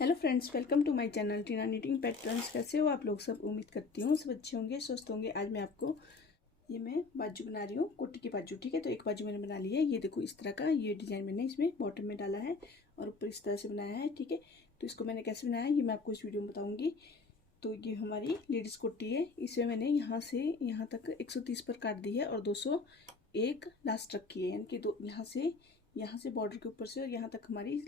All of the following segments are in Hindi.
Hello friends, welcome to my channel Tina knitting patterns. कैसे हो आप लोग सब? उम्मीद करती हूँ सब अच्छे होंगे, स्वस्थ होंगे। आज मैं आपको मैं बाजू बना रही हूँ, कोटी की बाजू। ठीक है, तो एक बाजू मैंने बना ली है। ये देखो, इस तरह का ये डिज़ाइन मैंने इसमें बॉटम में डाला है और ऊपर इस तरह से बनाया है। ठीक है, तो इसको मैंने कैसे बनाया है ये मैं आपको इस वीडियो में बताऊँगी। तो ये हमारी लेडीज़ कोटी है। इसे मैंने यहाँ से यहाँ तक 130 पर काट दी है और 201 लास्ट रखी है, यानी कि यहाँ से बॉर्डर के ऊपर से और यहाँ तक हमारी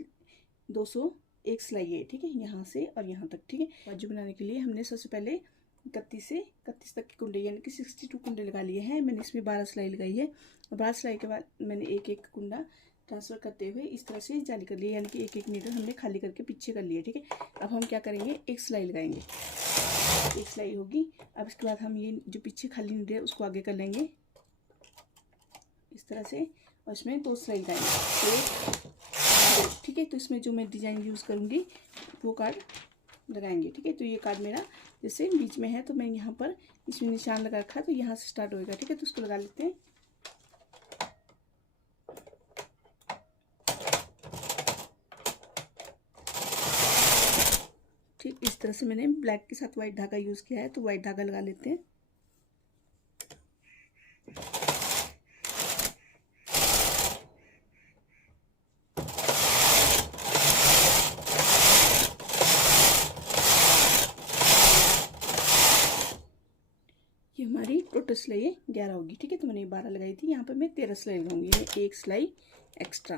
201 सिलाई है। ठीक है, यहाँ से और यहाँ तक। ठीक है, बाजू बनाने के लिए हमने सबसे पहले 31 तक के कुंडे यानी कि 62 कुंडे लगा लिए हैं। मैंने इसमें 12 सिलाई लगाई है और 12 सिलाई के बाद मैंने एक एक कुंडा ट्रांसफ़र करते हुए इस तरह से जाली कर लिया, यानी कि एक एक नीडल हमने खाली करके पीछे कर लिया। ठीक है, अब हम क्या करेंगे, एक सिलाई लगाएंगे, एक सिलाई होगी। अब इसके बाद हम ये जो पीछे खाली नीडल है उसको आगे कर लेंगे इस तरह से और इसमें 2 सिलाई लगाएंगे। ठीक है, तो इसमें जो मैं डिज़ाइन यूज़ करूँगी वो कार्ड लगाएंगे। ठीक है, तो ये कार्ड मेरा जैसे बीच में है तो मैं यहाँ पर इसमें निशान लगा रखा है, तो यहाँ से स्टार्ट होएगा। ठीक है, तो उसको लगा लेते हैं। ठीक इस तरह से मैंने ब्लैक के साथ वाइट धागा यूज़ किया है, तो वाइट धागा लगा लेते हैं। ये हमारी टोटल सिलाई 11 होगी। ठीक है, तो मैंने 12 लगाई थी, यहाँ पर मैं 13 सिलाई लगाऊंगी, एक सिलाई एक्स्ट्रा।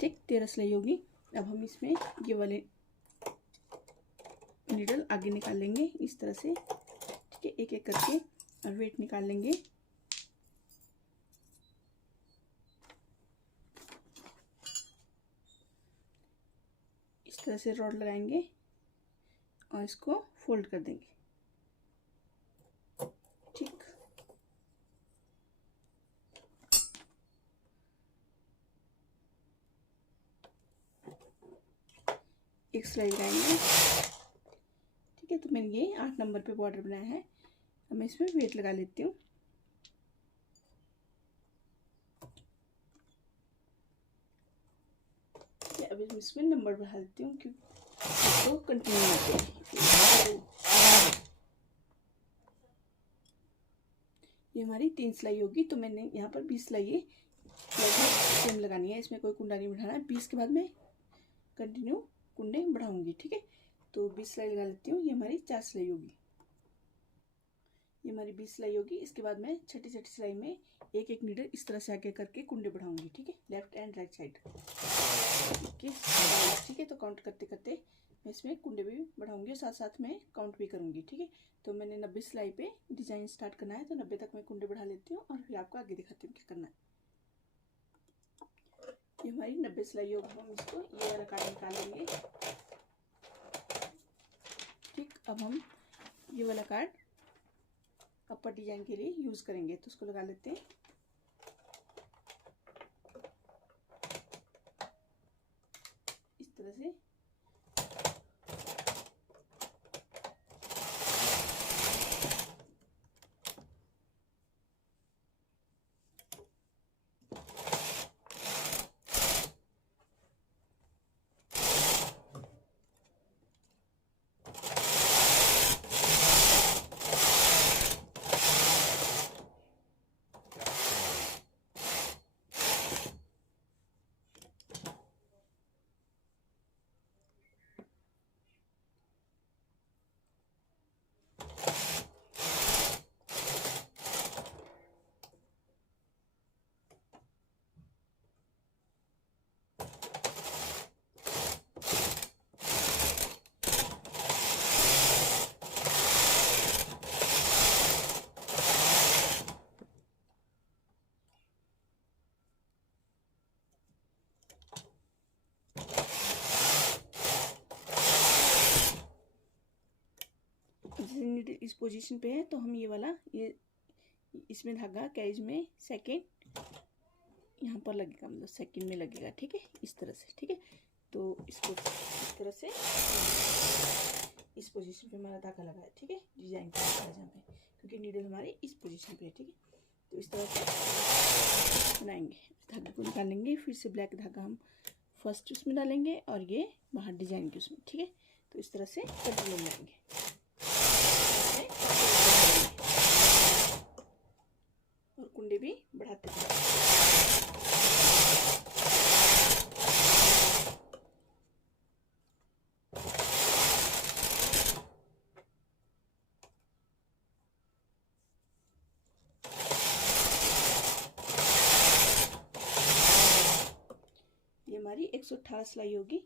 ठीक, 13 सिलाई होगी। अब हम इसमें ये वाले नीडल आगे निकाल लेंगे इस तरह से। ठीक है, एक एक करके और वेट निकाल लेंगे। इस तरह से रॉड लगाएंगे और इसको फोल्ड कर देंगे। ठीक, एक सिलाई लगाएंगे। ठीक है, तो मैंने ये 8 नंबर पे बॉर्डर बनाया है। अब मैं इसमें वेट लगा लेती हूँ। अब इसमें नंबर बढ़ा देती हूँ क्योंकि तो कंटिन्यू होते हैं। ये हमारी 3 सिलाई होगी, तो मैंने यहाँ पर 20 सिलाई लगभग सेम लगानी है, इसमें कोई कुंडा नहीं बढ़ाना है। 20 के बाद मैं कंटिन्यू कुंडे बढ़ाऊंगी। ठीक है, तो 20 सिलाई लगा लेती हूँ। ये हमारी 4 सिलाई होगी, ये हमारी 20 सिलाई होगी। इसके बाद मैं छठी सिलाई में एक एक नीडल इस तरह से आगे करके कुंडे बढ़ाऊंगी। ठीक है, लेफ्ट एंड राइट साइड। ठीक है, तो काउंट करते करते मैं इसमें कुंडे भी बढ़ाऊंगी और साथ साथ में काउंट भी करूंगी। ठीक है, तो मैंने 90 सिलाई पे डिजाइन स्टार्ट करना है, तो 90 तक मैं कुंडे बढ़ा लेती हूँ और फिर आपको आगे दिखाती हूँ क्या करना है। ये हमारी 90 सिलाई होगी। हम इसको ये वाला कार्ड निकालेंगे। ठीक, अब हम ये वाला कार्ड अपर डिजाइन के लिए यूज करेंगे, तो उसको लगा लेते हैं। इस तरह से नीडल इस पोजीशन पे है, तो हम ये वाला इसमें धागा कैज में सेकेंड यहाँ पर लगेगा, मतलब सेकेंड में लगेगा। ठीक है, इस तरह से। ठीक है, तो इसको इस तरह से इस पोजीशन पे हमारा धागा लगा है। ठीक है, डिजाइन का जहाँ पे, क्योंकि नीडल हमारी इस पोजीशन पे है। ठीक है, तो इस तरह से बनाएंगे। धागे को निकालेंगे, फिर से ब्लैक धागा हम फर्स्ट उसमें डालेंगे और ये बाहर डिजाइन के उसमें, ठीक है। तो इस तरह से कंटिन्यू करेंगे और कुंडे भी बढ़ाते जाएंगे। हमारी 118 सिलाई होगी,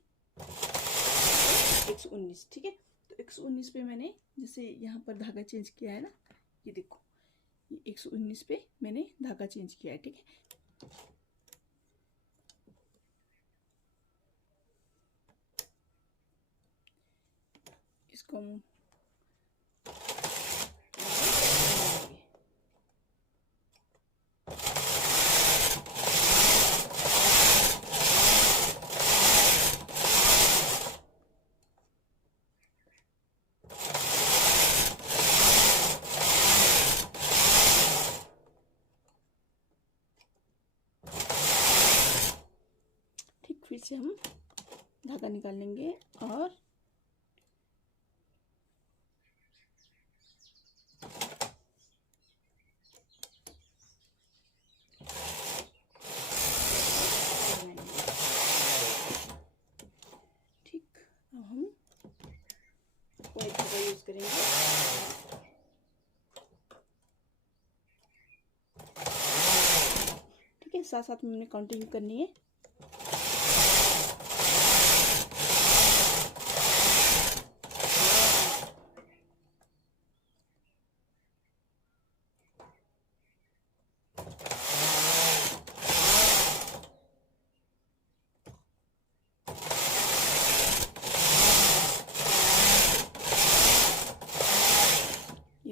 119, ठीक है। तो 119 पे मैंने जैसे यहाँ पर धागा चेंज किया है ना, ये देखो, ये 119 पे मैंने धागा चेंज किया है, ठीक है। इसको हम फिर से हम धागा निकाल लेंगे और ठीक, अब हम व्हाइट धागा यूज करेंगे। ठीक है, साथ साथ में हमने काउंटिंग करनी है।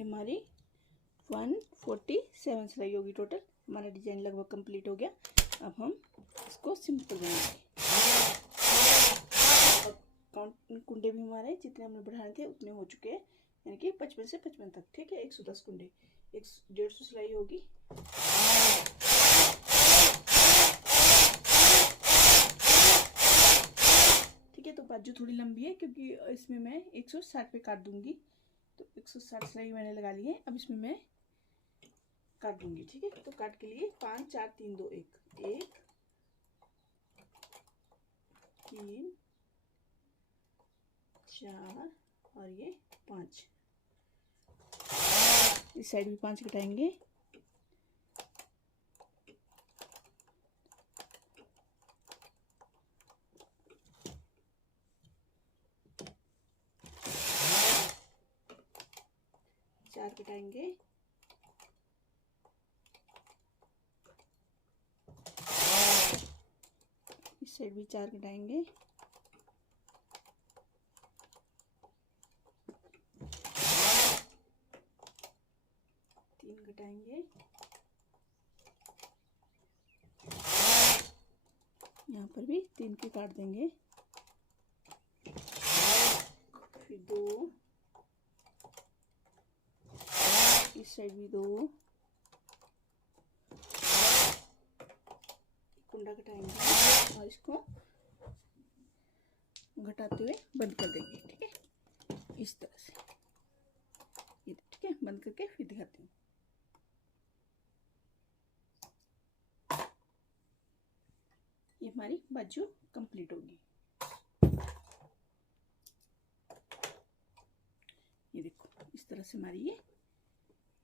हमारी 147 सिलाई होगी टोटल। हमारा डिजाइन लगभग कंप्लीट हो गया। अब हम इसको सिंपल बनाएंगे। काउंट कुंडे भी हमारे जितने हमने बढ़ाए थे उतने हो चुके हैं, यानी कि 55 से 55 तक, ठीक है। 110 कुंडे, 150 सिलाई होगी। ठीक है, तो बाजू थोड़ी लंबी है क्योंकि इसमें मैं 160 पे काट दूंगी, तो 160 सिलाई मैंने लगा ली है। अब इसमें मैं काट दूंगी, ठीक है। तो काट के लिए 5 4 3 2 1 1 3 4 और ये 5, इस साइड भी 5 कटाएंगे। चार कटाएंगे, इस साइड भी 4 कटाएंगे, तीन कटाएंगे, यहाँ पर भी 3 के काट देंगे, फिर 2, इस साइड भी 2, कुंडा कटाएंगे और इसको घटाते हुए बंद कर देंगे, ठीक है। इस तरह से ये, ठीक है। बंद करके फिर दिखाती हूँ। ये हमारी बाजू कंप्लीट होगी। ये देखो, इस तरह से हमारी ये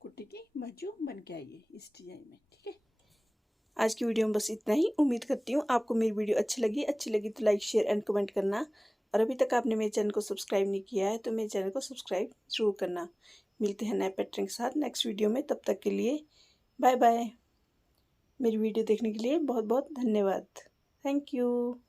कुर्ती की बाजू बन के आई है इस डिजाइन में, ठीक है। आज की वीडियो में बस इतना ही। उम्मीद करती हूँ आपको मेरी वीडियो अच्छी लगी तो लाइक शेयर एंड कमेंट करना। और अभी तक आपने मेरे चैनल को सब्सक्राइब नहीं किया है तो मेरे चैनल को सब्सक्राइब जरूर करना। मिलते हैं नए पैटर्न के साथ नेक्स्ट वीडियो में, तब तक के लिए बाय बाय। मेरी वीडियो देखने के लिए बहुत बहुत धन्यवाद। Thank you.